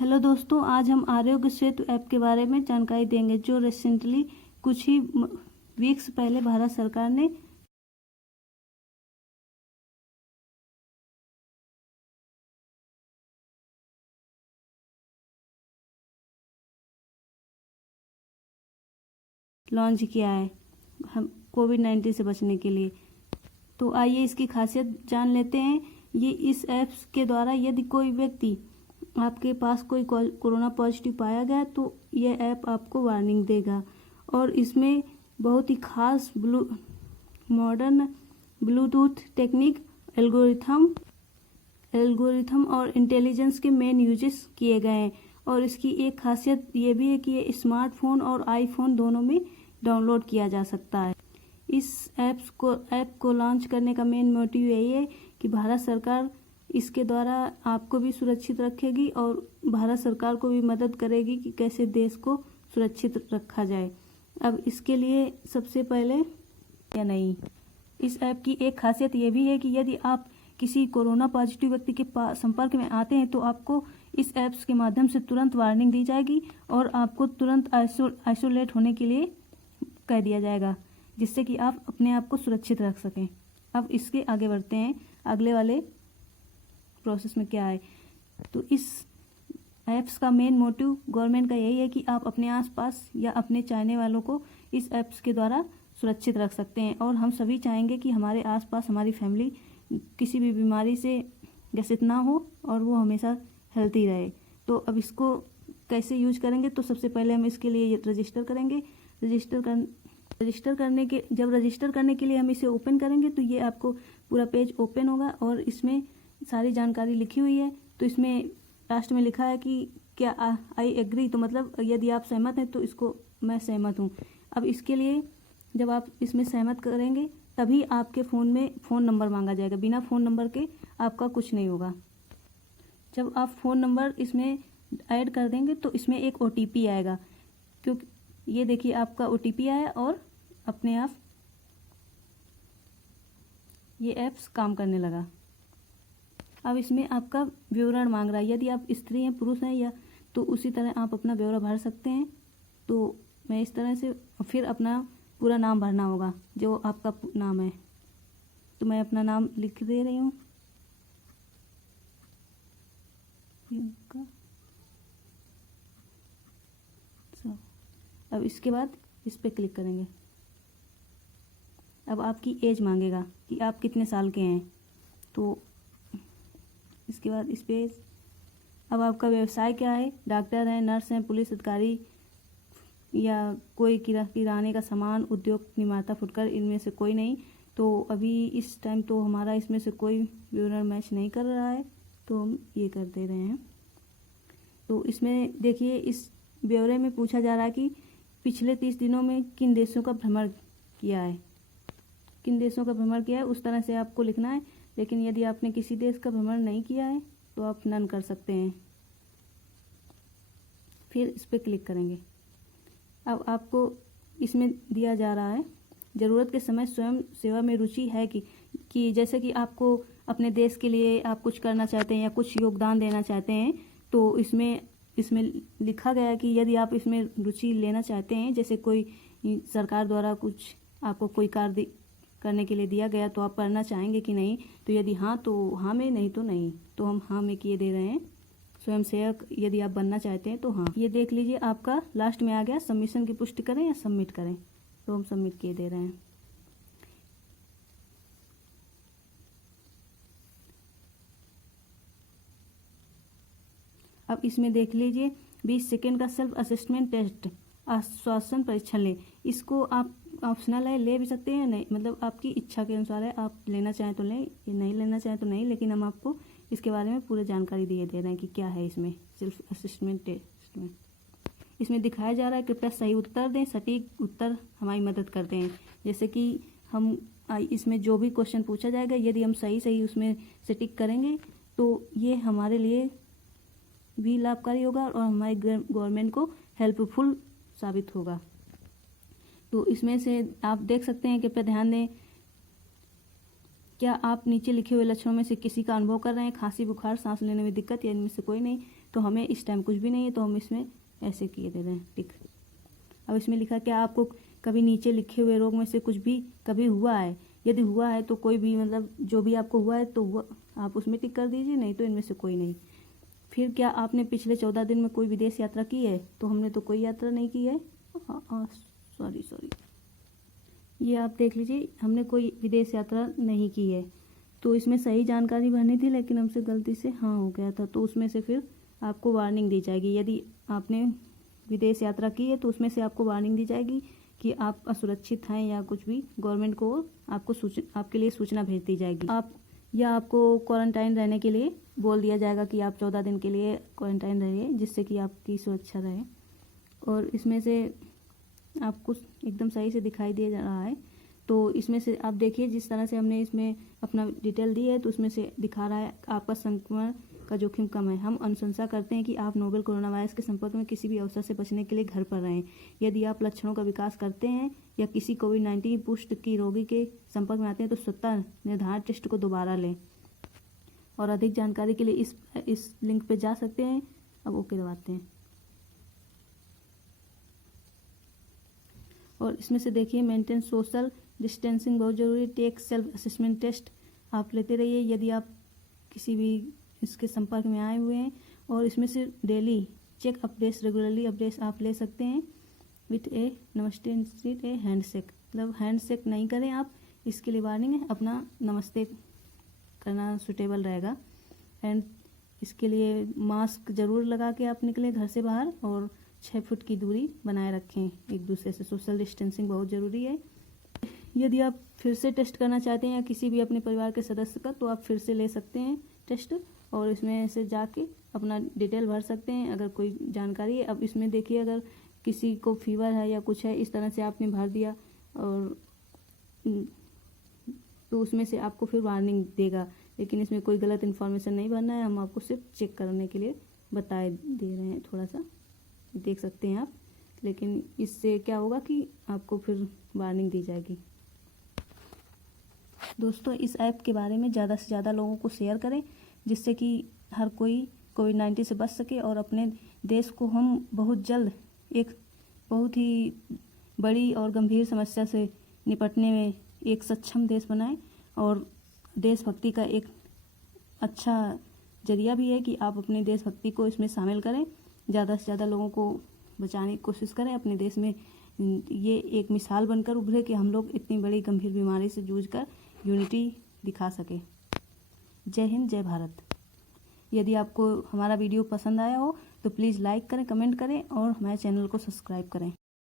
Hello दोस्तों, आज हम आरोग्य सेतु ऐप के बारे में जानकारी देंगे जो रिसेंटली कुछ ही वीक्स पहले भारत सरकार ने लॉन्च किया है हम कोविड-19 से बचने के लिए। तो आइए इसकी खासियत जान लेते हैं। ये इस ऐप्स के द्वारा यदि कोई व्यक्ति आपके पास कोई कोरोना पॉजिटिव पाया गया तो ये ऐप आपको वार्निंग देगा और इसमें बहुत ही खास मॉडर्न ब्लूटूथ टेक्निक एल्गोरिथम और इंटेलिजेंस के मेन यूजेस किए गए हैं। और इसकी एक खासियत ये भी है कि ये स्मार्टफोन और आईफोन दोनों में डाउनलोड किया जा सकता है। इस ऐप को लॉन्च करने का मेन मोटिव यही है कि भारत सरकार इसके द्वारा आपको भी सुरक्षित रखेगी और भारत सरकार को भी मदद करेगी कि कैसे देश को सुरक्षित रखा जाए। अब इसके लिए सबसे पहले या नहीं, इस ऐप की एक खासियत ये भी है कि यदि आप किसी कोरोना पॉजिटिव व्यक्ति के संपर्क में आते हैं तो आपको इस ऐप्स के माध्यम से तुरंत वार्निंग दी जाएगी और आपको तुरंत आइसोलेट होने के लिए कह दिया जाएगा, जिससे कि आप अपने आप को सुरक्षित रख सकें। अब इसके आगे बढ़ते हैं, अगले वाले प्रोसेस में क्या है। तो इस ऐप्स का मेन मोटिव गवर्नमेंट का यही है कि आप अपने आसपास या अपने चाहने वालों को इस ऐप्स के द्वारा सुरक्षित रख सकते हैं। और हम सभी चाहेंगे कि हमारे आसपास हमारी फैमिली किसी भी बीमारी से ग्रसित ना हो और वो हमेशा हेल्थी रहे। तो अब इसको कैसे यूज करेंगे, तो सबसे पहले हम इसके लिए रजिस्टर करेंगे। जब रजिस्टर करने के लिए हम इसे ओपन करेंगे तो ये आपको पूरा पेज ओपन होगा और इसमें सारी जानकारी लिखी हुई है। तो इसमें लास्ट में लिखा है कि क्या आई एग्री, तो मतलब यदि आप सहमत हैं तो इसको मैं सहमत हूँ। अब इसके लिए जब आप इसमें सहमत करेंगे तभी आपके फ़ोन में फ़ोन नंबर मांगा जाएगा। बिना फ़ोन नंबर के आपका कुछ नहीं होगा। जब आप फ़ोन नंबर इसमें ऐड कर देंगे तो इसमें एक OTP आएगा, क्योंकि ये देखिए आपका OTP आया और अपने आप ये ऐप्स काम करने लगा। अब इसमें आपका विवरण मांग रहा है, यदि आप स्त्री हैं पुरुष हैं या तो उसी तरह आप अपना ब्यौरा भर सकते हैं। तो मैं इस तरह से फिर अपना पूरा नाम भरना होगा जो आपका नाम है। तो मैं अपना नाम लिख दे रही हूँ। अब इसके बाद इस पर क्लिक करेंगे। अब आपकी एज मांगेगा कि आप कितने साल के हैं। तो इसके बाद इस पे अब आपका व्यवसाय क्या है, डॉक्टर हैं, नर्स हैं, पुलिस अधिकारी या कोई किराने का सामान उद्योग निर्माता फुटकर, इनमें से कोई नहीं। तो अभी इस टाइम तो हमारा इसमें से कोई विवरण मैच नहीं कर रहा है, तो हम ये कर दे रहे हैं। तो इसमें देखिए इस ब्यौरे में पूछा जा रहा है कि पिछले 30 दिनों में किन देशों का भ्रमण किया है। किन देशों का भ्रमण किया है उस तरह से आपको लिखना है। लेकिन यदि आपने किसी देश का भ्रमण नहीं किया है तो आप नन कर सकते हैं। फिर इस पर क्लिक करेंगे। अब आपको इसमें दिया जा रहा है ज़रूरत के समय स्वयं सेवा में रुचि है कि जैसे कि आपको अपने देश के लिए आप कुछ करना चाहते हैं या कुछ योगदान देना चाहते हैं, तो इसमें लिखा गया है कि यदि आप इसमें रुचि लेना चाहते हैं, जैसे कोई सरकार द्वारा कुछ आपको कोई कार्य करने के लिए दिया गया तो आप करना चाहेंगे कि नहीं। तो यदि हाँ तो हाँ में, नहीं तो नहीं। तो हम हाँ में किए दे रहे हैं। स्वयं सेवक यदि आप बनना चाहते हैं तो हाँ। ये देख लीजिए आपका लास्ट में आ गया, सबमिशन की पुष्टि करें या सबमिट करें। तो हम सबमिट किए दे रहे हैं। अब इसमें देख लीजिए 20 सेकेंड का सेल्फ असेसमेंट टेस्ट, आश्वासन परीक्षण लें। इसको आप ऑप्शनल है, ले भी सकते हैं, नहीं मतलब आपकी इच्छा के अनुसार है। आप लेना चाहें तो लें, नहीं लेना चाहें तो नहीं। लेकिन हम आपको इसके बारे में पूरी जानकारी दिए दे रहे हैं कि क्या है इसमें सेल्फ असेसमेंट टेस्ट में। इसमें दिखाया जा रहा है कृपया सही उत्तर दें, सटीक उत्तर हमारी मदद करते हैं। जैसे कि हम इसमें जो भी क्वेश्चन पूछा जाएगा यदि हम सही उसमें से टिक करेंगे तो ये हमारे लिए भी लाभकारी होगा और हमारे गवर्नमेंट को हेल्पफुल साबित होगा। तो इसमें से आप देख सकते हैं, कृपया ध्यान दें, क्या आप नीचे लिखे हुए लक्षणों में से किसी का अनुभव कर रहे हैं, खांसी, बुखार, सांस लेने में दिक्कत या इनमें से कोई नहीं। तो हमें इस टाइम कुछ भी नहीं है, तो हम इसमें ऐसे किए दे रहे हैं टिक। अब इसमें लिखा क्या आपको कभी नीचे लिखे हुए रोग में से कुछ भी कभी हुआ है, यदि हुआ है तो कोई भी मतलब जो भी आपको हुआ है तो वो आप उसमें टिक कर दीजिए, नहीं तो इनमें से कोई नहीं। फिर क्या आपने पिछले 14 दिन में कोई विदेश यात्रा की है, तो हमने तो कोई यात्रा नहीं की है। सॉरी ये आप देख लीजिए, हमने कोई विदेश यात्रा नहीं की है। तो इसमें सही जानकारी भरनी थी लेकिन हमसे गलती से हाँ हो गया था, तो उसमें से फिर आपको वार्निंग दी जाएगी। यदि आपने विदेश यात्रा की है तो उसमें से आपको वार्निंग दी जाएगी कि आप असुरक्षित हैं या कुछ भी, गवर्नमेंट को आपके लिए सूचना भेज दी जाएगी। आपको क्वारंटाइन रहने के लिए बोल दिया जाएगा कि आप 14 दिन के लिए क्वारंटाइन रहिए, जिससे कि आपकी सुरक्षा रहे। और इसमें से आपको एकदम सही से दिखाई दे रहा है, तो इसमें से आप देखिए जिस तरह से हमने इसमें अपना डिटेल दी है, तो उसमें से दिखा रहा है आपका संक्रमण का जोखिम कम है। हम अनुशंसा करते हैं कि आप नोवेल कोरोना वायरस के संपर्क में किसी भी अवसर से बचने के लिए घर पर रहें। यदि आप लक्षणों का विकास करते हैं या किसी कोविड-19 पुष्ट की रोगी के संपर्क में आते हैं तो स्वतः निर्धारित टेस्ट को दोबारा लें। और अधिक जानकारी के लिए इस लिंक पे जा सकते हैं। अब ओके दबाते हैं और इसमें से देखिए मेंटेन सोशल डिस्टेंसिंग बहुत ज़रूरी, टेक सेल्फ असेसमेंट टेस्ट आप लेते रहिए यदि आप किसी भी इसके संपर्क में आए हुए हैं। और इसमें से daily check updates regularly updates आप ले सकते हैं with a namaste instead a handshake, मतलब हैंडशेक नहीं करें आप, इसके लिए वार्निंग है, अपना नमस्ते करना सुटेबल रहेगा। एंड इसके लिए मास्क ज़रूर लगा के आप निकलें घर से बाहर और 6 फुट की दूरी बनाए रखें एक दूसरे से, सोशल डिस्टेंसिंग बहुत ज़रूरी है। यदि आप फिर से टेस्ट करना चाहते हैं या किसी भी अपने परिवार के सदस्य का, तो आप फिर से ले सकते हैं टेस्ट और इसमें से जाके अपना डिटेल भर सकते हैं अगर कोई जानकारी है। अब इसमें देखिए अगर किसी को फीवर है या कुछ है, इस तरह से आपने भर दिया और तो उसमें से आपको फिर वार्निंग देगा, लेकिन इसमें कोई गलत इन्फॉर्मेशन नहीं भरना है, हम आपको सिर्फ चेक करने के लिए बताए दे रहे हैं, थोड़ा सा देख सकते हैं आप। लेकिन इससे क्या होगा कि आपको फिर वार्निंग दी जाएगी। दोस्तों इस ऐप के बारे में ज़्यादा से ज़्यादा लोगों को शेयर करें, जिससे कि हर कोई कोविड-19 से बच सके और अपने देश को हम बहुत जल्द एक बहुत ही बड़ी और गंभीर समस्या से निपटने में एक सक्षम देश बनाएं। और देशभक्ति का एक अच्छा जरिया भी है कि आप अपने देशभक्ति को इसमें शामिल करें, ज़्यादा से ज़्यादा लोगों को बचाने की कोशिश करें अपने देश में। ये एक मिसाल बनकर उभरे कि हम लोग इतनी बड़ी गंभीर बीमारी से जूझकर यूनिटी दिखा सके। जय हिंद, जय भारत। यदि आपको हमारा वीडियो पसंद आया हो तो प्लीज़ लाइक करें, कमेंट करें और हमारे चैनल को सब्सक्राइब करें।